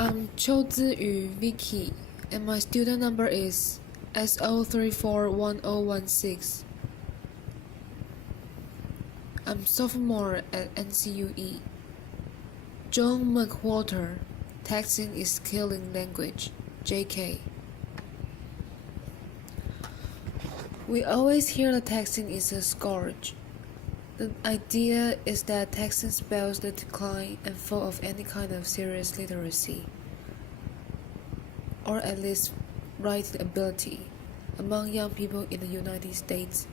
I'm Qiuziyu Vicky, and my student number is SO341016. I'm sophomore at NCUE. John McWhorter, Texting is Killing Language, JK. We always hear that texting is a scourge. The idea is that texting spells the decline and fall of any kind of serious literacy, or at least writing ability, among young people in the United States,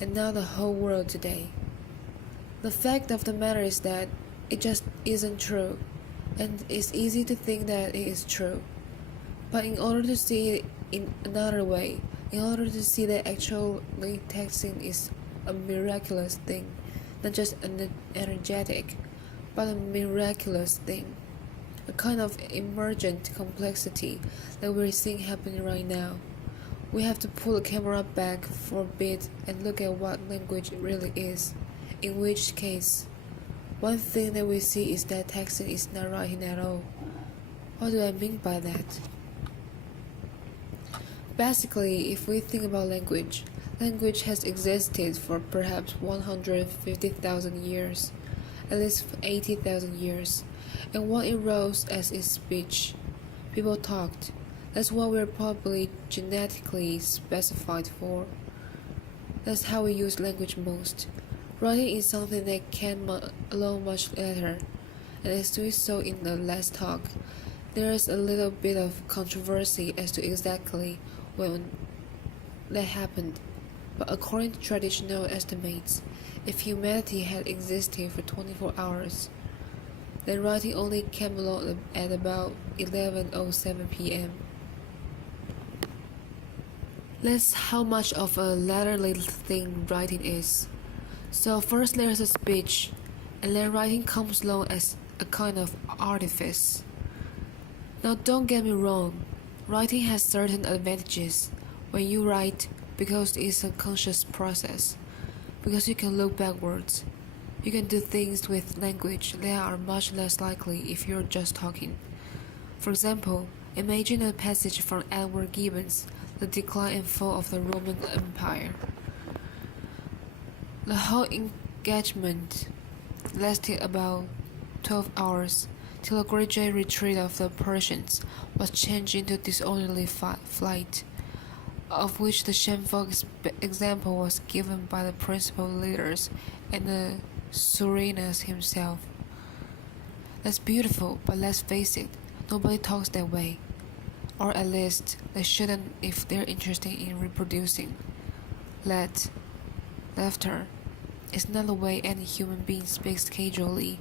and now the whole world today. The fact of the matter is that it just isn't true, and it's easy to think that it is true. But in order to see it in another way, in order to see that actually texting is a miraculous thing, not just an energetic, but a miraculous thing, a kind of emergent complexity that we're seeing happening right now. We have to pull the camera back for a bit and look at what language really is, in which case, one thing that we see is that texting is not writing at all. What do I mean by that? Basically, if we think about language has existed for perhaps 150,000 years, at least 80,000 years, and what it rose as is speech. People talked. That's what we're probably genetically specified for. That's how we use language most. Writing is something that came along much later, and is doing so in the last talk. There is a little bit of controversy as to exactly when that happened, but according to traditional estimates, if humanity had existed for 24 hours, then writing only came along at about 11:07 p.m. That's how much of a latterly thing writing is. So first there's a speech, and then writing comes along as a kind of artifice. Now don't get me wrong, writing has certain advantages when you write, because it's a conscious process, because you can look backwards. You can do things with language that are much less likely if you're just talking. For example, imagine a passage from Edward Gibbon's The Decline and Fall of the Roman Empire. The whole engagement lasted about 12 hours, till a great retreat of the Persians was changed into disorderly flight, of which the shameful example was given by the principal leaders and the Surenas himself. That's beautiful, but let's face it, nobody talks that way. Or at least, they shouldn't if they're interested in reproducing. Laughter is not the way any human being speaks casually.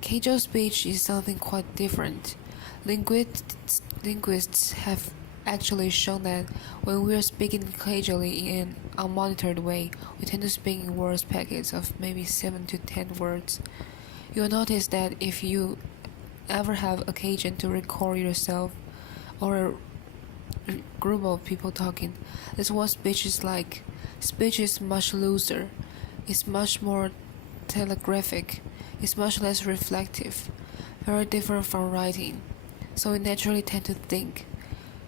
Casual speech is something quite different. Linguists have actually shown that when we are speaking casually in an unmonitored way, we tend to speak in words packets of maybe 7 to 10 words. You'll notice that if you ever have occasion to record yourself or a group of people talking, that's what speech is like. Speech is much looser, it's much more telegraphic, it's much less reflective, very different from writing. So we naturally tend to think,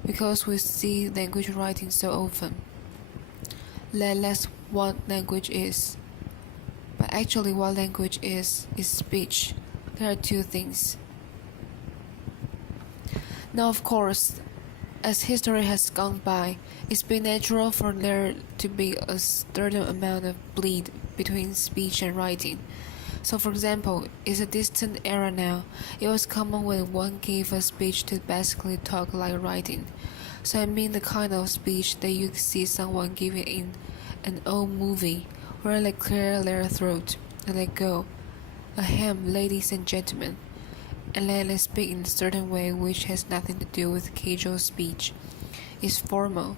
because we see language writing so often, that's what language is. But actually what language is speech. There are two things. Now of course, as history has gone by, it's been natural for there to be a certain amount of bleed between speech and writing. So for example, it's a distant era now. It was common when one gave a speech to basically talk like writing. So I mean the kind of speech that you see someone giving in an old movie, where they clear their throat and they go, "Ahem, ladies and gentlemen," and then they speak in a certain way which has nothing to do with casual speech. It's formal.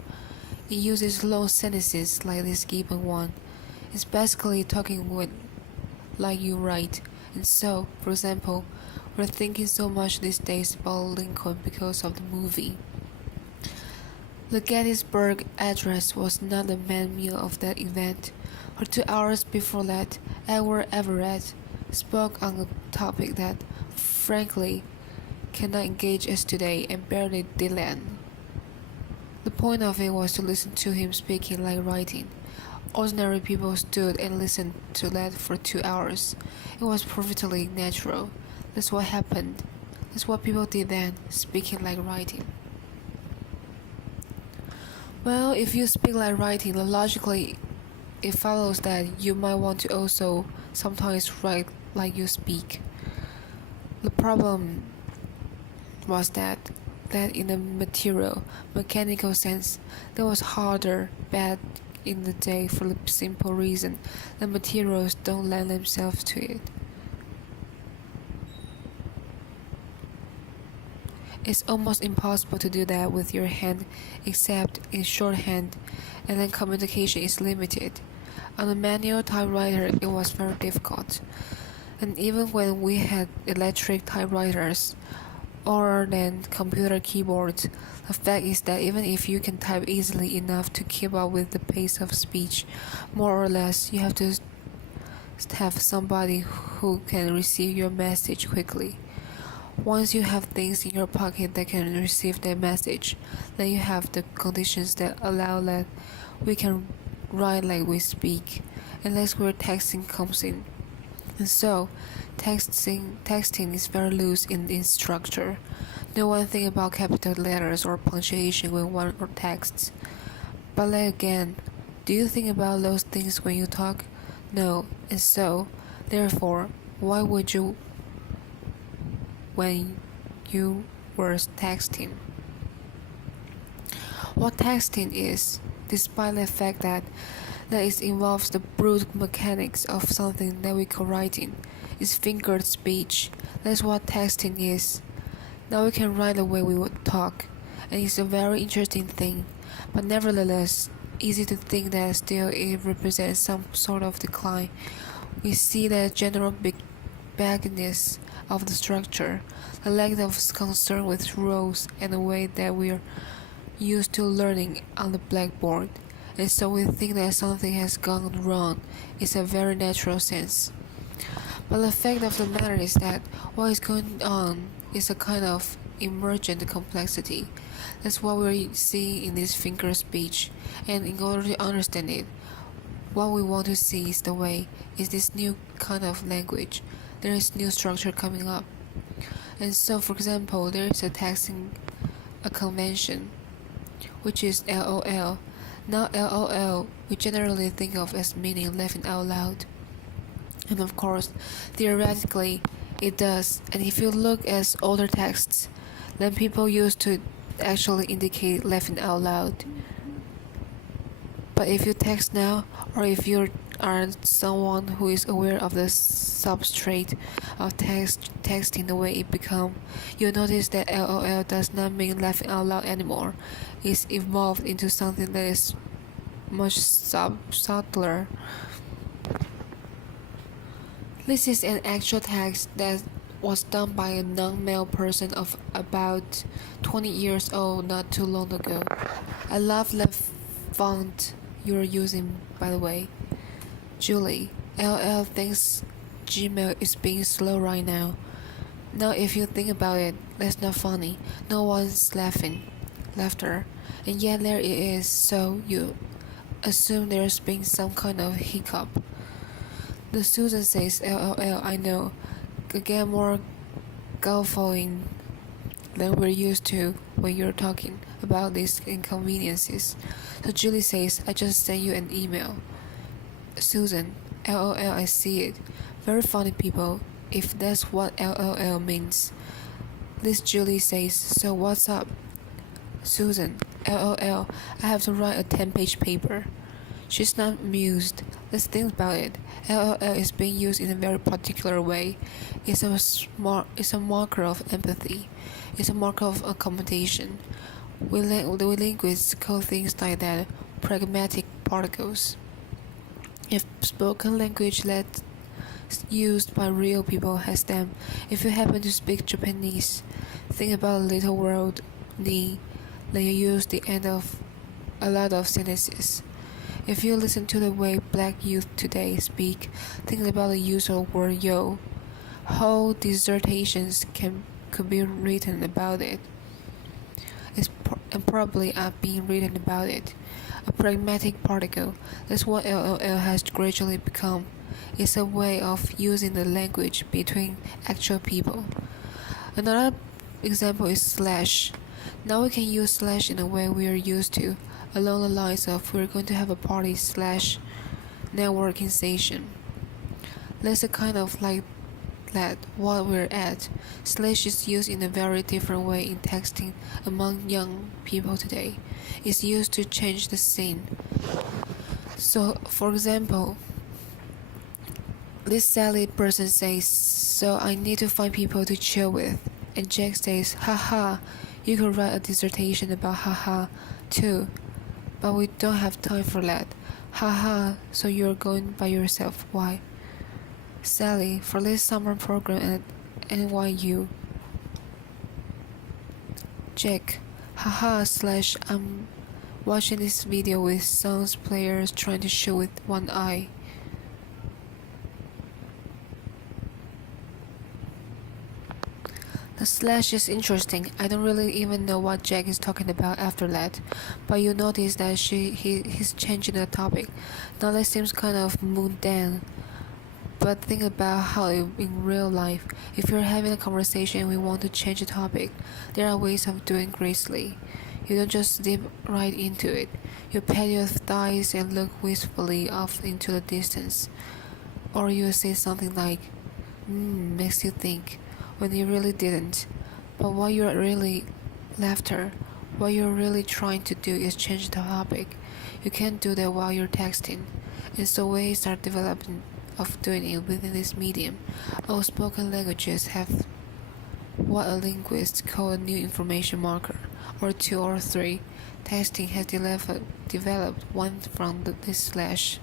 It uses long sentences like this given one. It's basically talking like you write. And so, for example, we're thinking so much these days about Lincoln because of the movie. The Gettysburg Address was not the main meal of that event. For 2 hours before that, Edward Everett spoke on a topic that frankly cannot engage us today and barely did then. The point of it was to listen to him speaking like writing. Ordinary people stood and listened to that for 2 hours. It was perfectly natural. That's what happened. That's what people did then, speaking like writing. Well, if you speak like writing, logically it follows that you might want to also sometimes write like you speak. The problem was that in the mechanical sense, that was harder back in the day for the simple reason that materials don't lend themselves to it. It's almost impossible to do that with your hand except in shorthand, and then communication is limited. On a manual typewriter it was very difficult, and even when we had electric typewriters or then computer keyboards, the fact is that even if you can type easily enough to keep up with the pace of speech, more or less you have to have somebody who can receive your message quickly. Once you have things in your pocket that can receive that message, then you have the conditions that allow that we can write like we speak, and that's where texting comes in. And so, texting is very loose in structure. No one thinks about capital letters or punctuation when one texts. But then again, do you think about those things when you talk? No, and so, therefore, why would you when you were texting? What texting is, despite the fact that it involves the brute mechanics of something that we call writing, is fingered speech. That's what texting is. Now we can write the way we would talk, and it's a very interesting thing, but nevertheless, easy to think that still it represents some sort of decline. We see the general bagginess of the structure, the lack of concern with rules and the way that we're used to learning on the blackboard, and so we think that something has gone wrong. It's a very natural sense. But the fact of the matter is that what is going on is a kind of emergent complexity. That's what we're seeing in this finger speech, and in order to understand it, what we want to see is this new kind of language. There is new structure coming up. And so, for example, there is a convention, which is LOL. Now LOL we generally think of as meaning laughing out loud. And of course, theoretically, it does. And if you look at older texts, then people used to actually indicate laughing out loud. But if you text now, or if you are someone who is aware of the substrate of texting the way it become, you'll notice that LOL does not mean laughing out loud anymore. It's evolved into something that is much subtler. This is an actual text that was done by a non-male person of about 20 years old not too long ago. I love the font you're using, by the way. Julie, LL thinks Gmail is being slow right now. Now if you think about it, that's not funny. No one's laughter. And yet there it is, so you assume there's been some kind of hiccup. The Susan says LOL, I know. Again, more guffawing than we're used to when you're talking about these inconveniences. So Julie says, I just sent you an email. Susan, LOL, I see it. Very funny people, if that's what LOL means. This Julie says, so what's up? Susan, LOL, I have to write a 10-page paper. She's not amused. Let's think about it. LOL is being used in a very particular way. It's a marker of empathy. It's a marker of accommodation. We linguists call things like that pragmatic particles. If spoken language that's used by real people has them, if you happen to speak Japanese, think about a little word ni, then you use the end of a lot of sentences. If you listen to the way black youth today speak, think about the use of word yo. Whole dissertations could be written about it. And probably are being written about it. A pragmatic particle, that's what LLL has gradually become. It's a way of using the language between actual people. Another example is slash. Now we can use slash in a way we are used to, along the lines of we're going to have a party slash networking session. That's a kind of like that what we're at. Slash is used in a very different way in texting among young people today. It's used to change the scene. So, for example, this Sally person says, "So I need to find people to chill with." And Jack says, "Haha, you could write a dissertation about haha too. But we don't have time for that. Haha, so you're going by yourself. Why?" Sally, for this summer program at NYU. Jack, haha slash I'm watching this video with Suns players trying to shoot with one eye. The slash is interesting. I don't really even know what Jack is talking about after that, but you notice that he's changing the topic. Now that seems kind of mundane. But think about how in real life, if you're having a conversation and we want to change the topic, there are ways of doing gracefully. You don't just dip right into it. You pat your thighs and look wistfully off into the distance. Or you say something like, makes you think, when you really didn't. But what you're really laughter, what you're really trying to do is change the topic. You can't do that while you're texting. And so ways are developing of doing it within this medium. All spoken languages have what a linguist calls a new information marker, or two or three. Texting has developed one from this slash.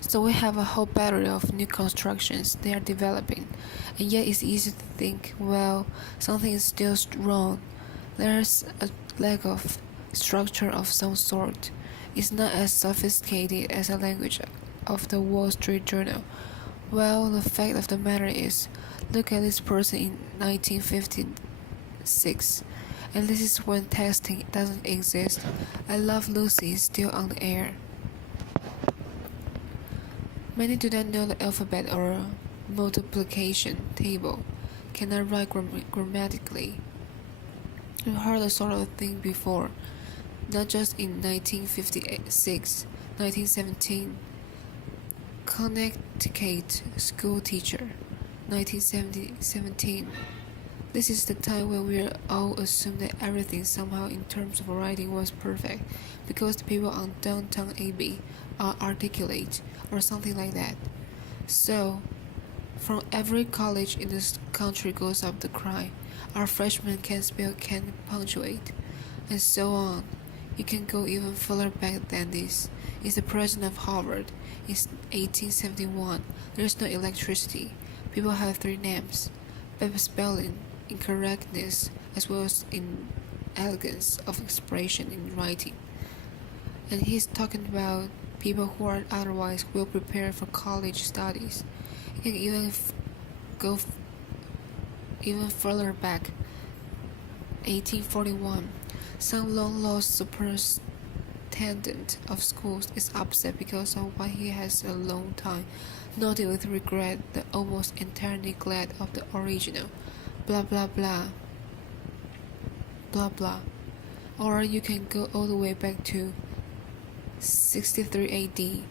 So we have a whole battery of new constructions they are developing, and yet it's easy to think, well, something is still wrong. There's a lack of structure of some sort. It's not as sophisticated as a language of the Wall Street Journal. Well, the fact of the matter is, look at this person in 1956, and this is when texting doesn't exist. I Love Lucy is still on the air. Many do not know the alphabet or multiplication table, cannot write grammatically. We've heard the sort of thing before, not just in 1956, 1917. Connecticut school teacher, 1917. This is the time when we all assume that everything somehow in terms of writing was perfect because the people on downtown AB are articulate or something like that. So, from every college in this country goes up the cry, our freshmen can spell, can punctuate, and so on. You can go even further back than this. It's the president of Harvard. It's 1871. There's no electricity. People have three names. Bad spelling, incorrectness, as well as inelegance of expression in writing. And he's talking about people who are otherwise well prepared for college studies. You can even go even further back. 1841. Some long-lost superintendent of schools is upset because of what he has a long time noted with regret the almost entire neglect of the original. Blah blah blah. Blah blah. Or you can go all the way back to 63 AD.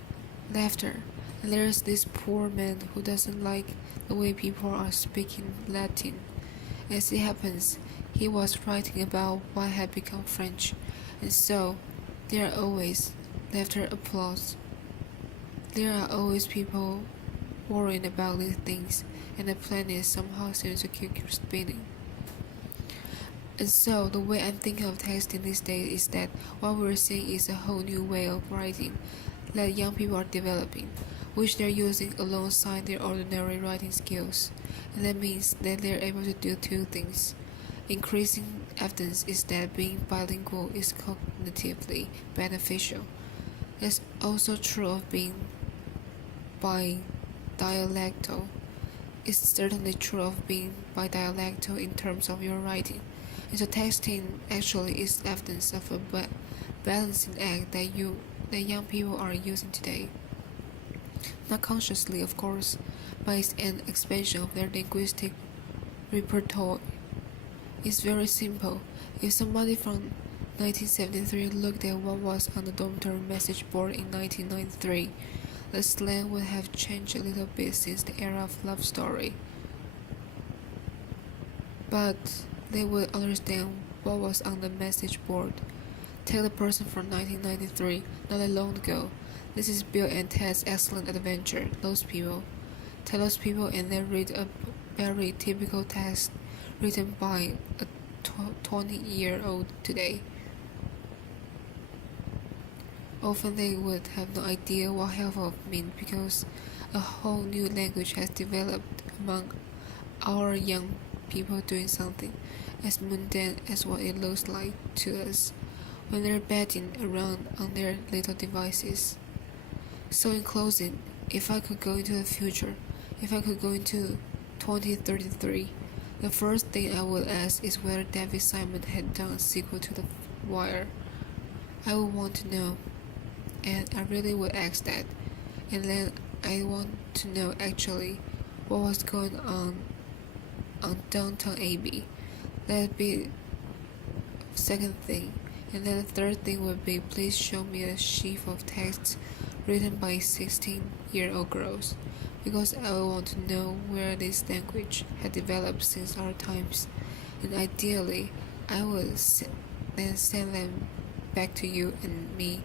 Laughter. And there's this poor man who doesn't like the way people are speaking Latin. As it happens, he was writing about what had become French, and so there are always laughter, applause. There are always people worrying about these things, and the planet somehow seems to keep spinning. And so the way I'm thinking of texting these days is that what we're seeing is a whole new way of writing that young people are developing, which they're using alongside their ordinary writing skills. And that means that they're able to do two things. Increasing evidence is that being bilingual is cognitively beneficial. That's also true of being bidialectal. is certainly true of being bidialectal in terms of your writing. And so texting actually is evidence of a balancing act that young people are using today. Not consciously, of course, but it's an expansion of their linguistic repertoire. It's very simple. If somebody from 1973 looked at what was on the dormitory message board in 1993, the slang would have changed a little bit since the era of love story. But they would understand what was on the message board. Take the person from 1993, not that long ago. This is Bill and Ted's Excellent Adventure. Those people. Tell those people and then read a very typical text written by a 20-year-old today. Often they would have no idea what helpful means because a whole new language has developed among our young people doing something as mundane as what it looks like to us when they're batting around on their little devices. So in closing, if I could go into the future, if I could go into 2033, the first thing I would ask is whether David Simon had done a sequel to The Wire. I would want to know, and I really would ask that, and then I want to know actually what was going on Downton Abbey. That'd be second thing. And then the third thing would be please show me a sheaf of texts written by 16-year-old girls, because I would want to know where this language had developed since our times, and ideally I would then send them back to you and me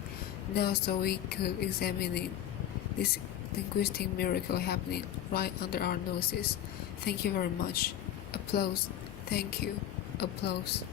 now so we could examine this linguistic miracle happening right under our noses. Thank you very much. Applause. Thank you. Applause.